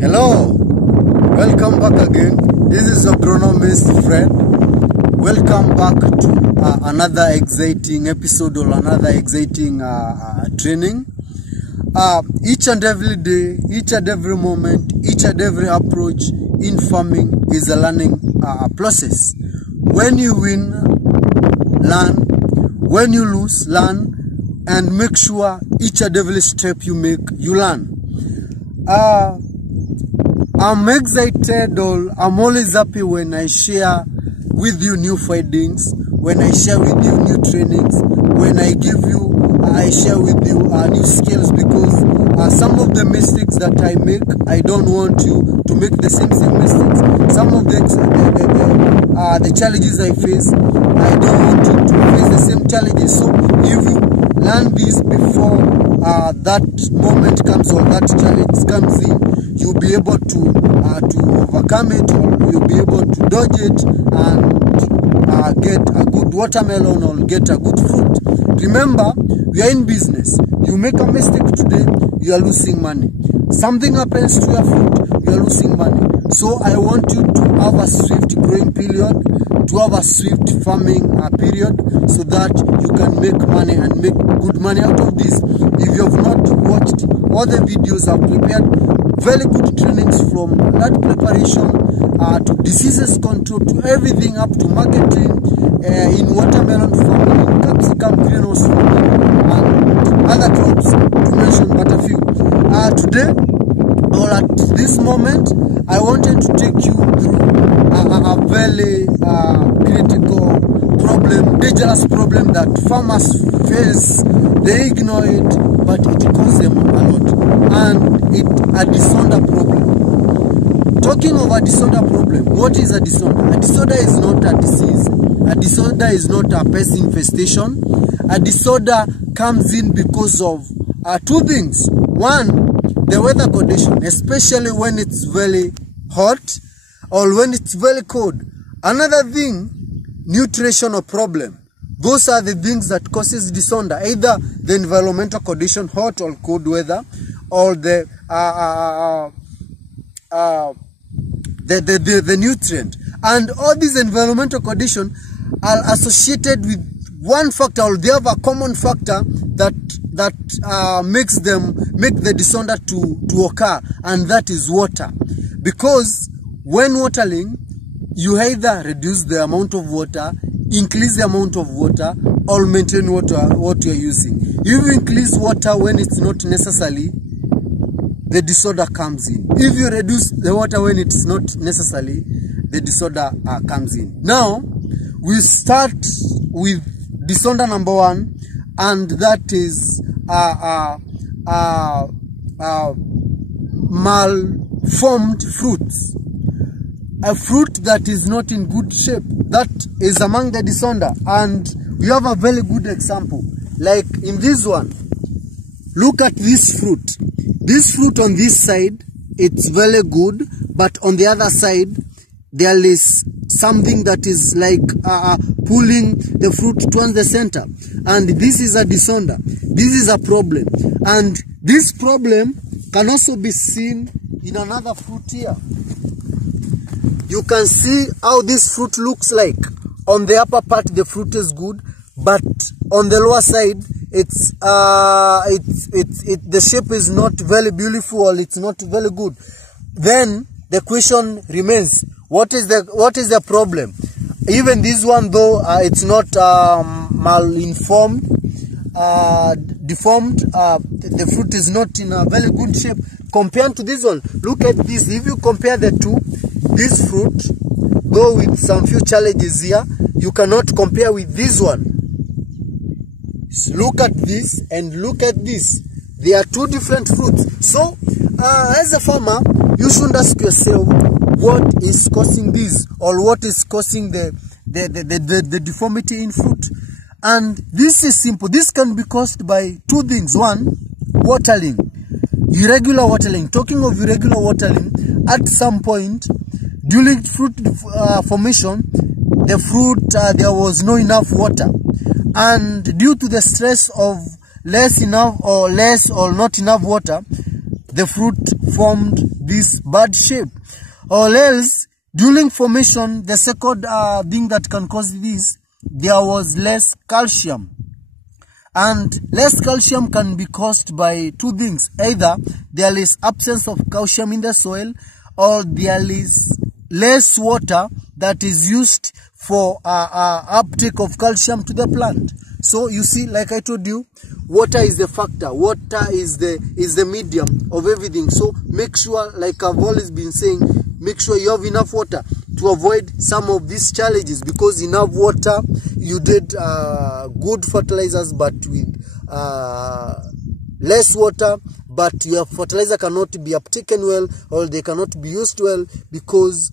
Hello, welcome back again. This is agronomist Fred. Welcome back to another exciting episode or another exciting training. Each and every day, each and every moment, each and every approach in farming is a learning process. When you win, learn. When you lose, learn. And make sure each and every step you make, you learn. I'm excited, or I'm always happy when I share with you new findings, when I share with you new trainings, when I share with you new skills, because some of the mistakes that I make, I don't want you to make the same mistakes. Some of the challenges I face, I don't want you to face the same challenges. So if you learn this before that moment comes or that challenge comes in, you'll be able to overcome it, or you'll be able to dodge it and get a good watermelon or get a good fruit. Remember, we are in business. You make a mistake today, you are losing money. Something happens to your fruit, you are losing money. So I want you to have a swift growing period, to have a swift farming period, so that you can make money and make good money out of this. If you have not watched all the videos I've prepared, very good trainings from land preparation to diseases control, to everything up to marketing in watermelon farming, capsicum, greenhouse farming, and other crops, to mention but a few. Today, or at this moment, I wanted to take you through a very critical problem, dangerous problem that farmers face. They ignore it, but it costs them a lot. And it's a disorder problem. Talking of a disorder problem, what is a disorder? A disorder is not a disease. A disorder is not a pest infestation. A disorder comes in because of two things. One, the weather condition, especially when it's very hot or when it's very cold. Another thing, nutritional problem. Those are the things that causes disorder, either the environmental condition, hot or cold weather, or the nutrient. And all these environmental conditions are associated with one factor, or they have a common factor that make the disorder to occur, and that is water. Because when watering, you either reduce the amount of water, increase the amount of water, or maintain what you are using. If you increase water when it's not necessary, the disorder comes in. If you reduce the water when it's not necessary, the disorder comes in. Now, we start with disorder number one, and that is malformed fruits. A fruit that is not in good shape, that is among the disorder. And we have a very good example, like in this one. Look at this fruit. This fruit on this side, it's very good, but on the other side, there is something that is like pulling the fruit towards the center. And this is a disorder. This is a problem. And this problem can also be seen in another fruit here. You can see how this fruit looks like. On the upper part, the fruit is good, but on the lower side, the shape is not very beautiful, or it's not very good. Then the question remains: what is the problem? Even this one, though it's not malinformed, deformed, the fruit is not in a very good shape compared to this one. Look at this. If you compare the two, this fruit, though with some few challenges here, you cannot compare with this one. Look at this and look at this. They are two different fruits. So, as a farmer, you should ask yourself, what is causing this, or what is causing the deformity in fruit? And this is simple. This can be caused by two things. One, watering. Irregular watering. Talking of irregular watering, at some point during fruit formation, the fruit, there was no enough water, and due to the stress of less or not enough water, the fruit formed this bad shape. Or else, during formation, the second thing that can cause this, there was less calcium. And less calcium can be caused by two things. Either there is absence of calcium in the soil, or there is less water that is used for uptake of calcium to the plant. So you see, like I told you, water is the factor. Water is the medium of everything. So make sure, like I've always been saying, make sure you have enough water to avoid some of these challenges, because enough water, you did good fertilizers, but with less water, but your fertilizer cannot be uptaken well, or they cannot be used well, because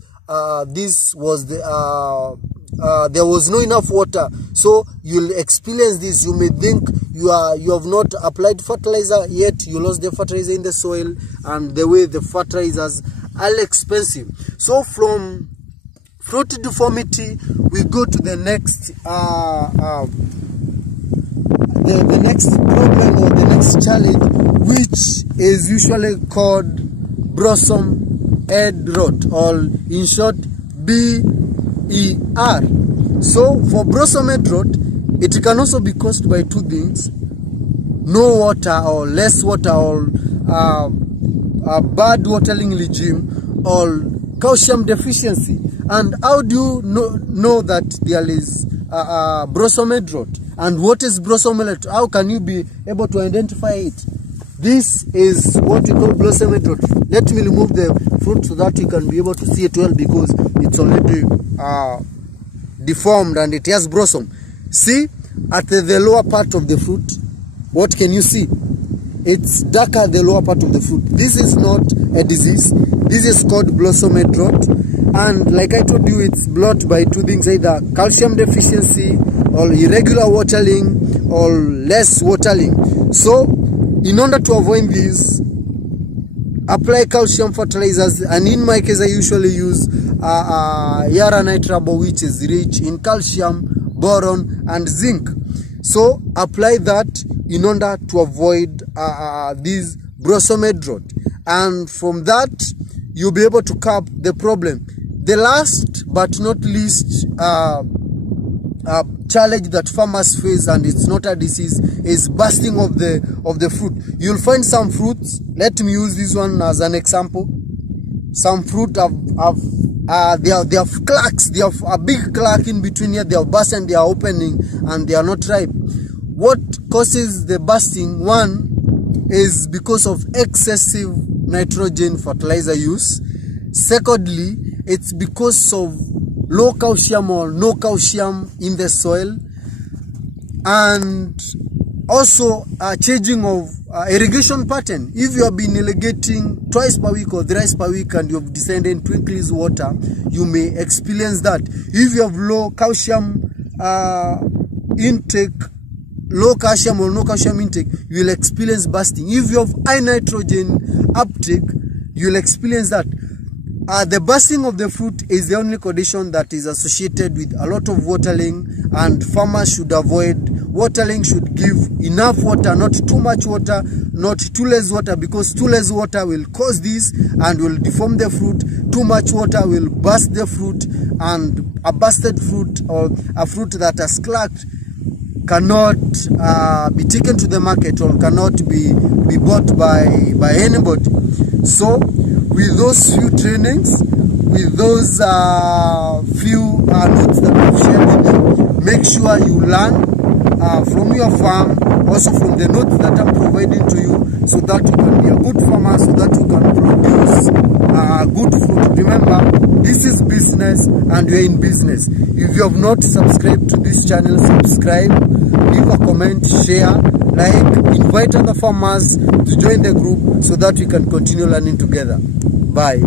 this was there was no enough water. So you'll experience this. You may think you have not applied fertilizer, yet you lost the fertilizer in the soil, and the way the fertilizers are expensive. So from fruit deformity, we go to the next the next problem, or the next challenge, which is usually called blossom head rot, or in short BER. So for blossom head rot, it can also be caused by two things: no water or less water, or a bad watering regime, or calcium deficiency. And how do you know that there is blossom head rot? And what is blossom head rot? How can you be able to identify it? This is what we call blossom head rot. Let me remove the fruit so that you can be able to see it well, because it's already deformed and it has blossom. See, at the lower part of the fruit, what can you see? It's darker at the lower part of the fruit. This is not a disease. This is called blossom head rot. And like I told you, it's brought by two things: either calcium deficiency, or irregular watering, or less watering. So in order to avoid this, apply calcium fertilizers. And in my case, I usually use Yara Nitrabo, which is rich in calcium, boron, and zinc. So apply that in order to avoid this blossom head rot. And from that, you'll be able to curb the problem. The last but not least challenge that farmers face, and it's not a disease, is bursting of the fruit. You'll find some fruits. Let me use this one as an example. Some fruit they have clacks. They have a big clack in between here. They are burst and they are opening, and they are not ripe. What causes the bursting? One is because of excessive nitrogen fertilizer use. Secondly, it's because of low calcium or no calcium in the soil, and also changing of irrigation pattern. If you have been irrigating twice per week or thrice per week, and you have decided to increase water, you may experience that. If you have low calcium intake, low calcium or no calcium intake, you will experience bursting. If you have high nitrogen uptake, you will experience that. The bursting of the fruit is the only condition that is associated with a lot of watering, and farmers should avoid watering. Should give enough water, not too much water, not too less water, because too less water will cause this and will deform the fruit. Too much water will burst the fruit, and a bursted fruit, or a fruit that has clacked, cannot be taken to the market, or cannot be bought by anybody. So with those few trainings, with those few notes that I've shared with you, make sure you learn from your farm, also from the notes that I'm providing to you, so that you can be a good farmer, so that you can produce good fruit. Remember, this is business, and we're in business. If you have not subscribed to this channel, subscribe, leave a comment, share, like, invite other farmers to join the group, so that we can continue learning together. Bye.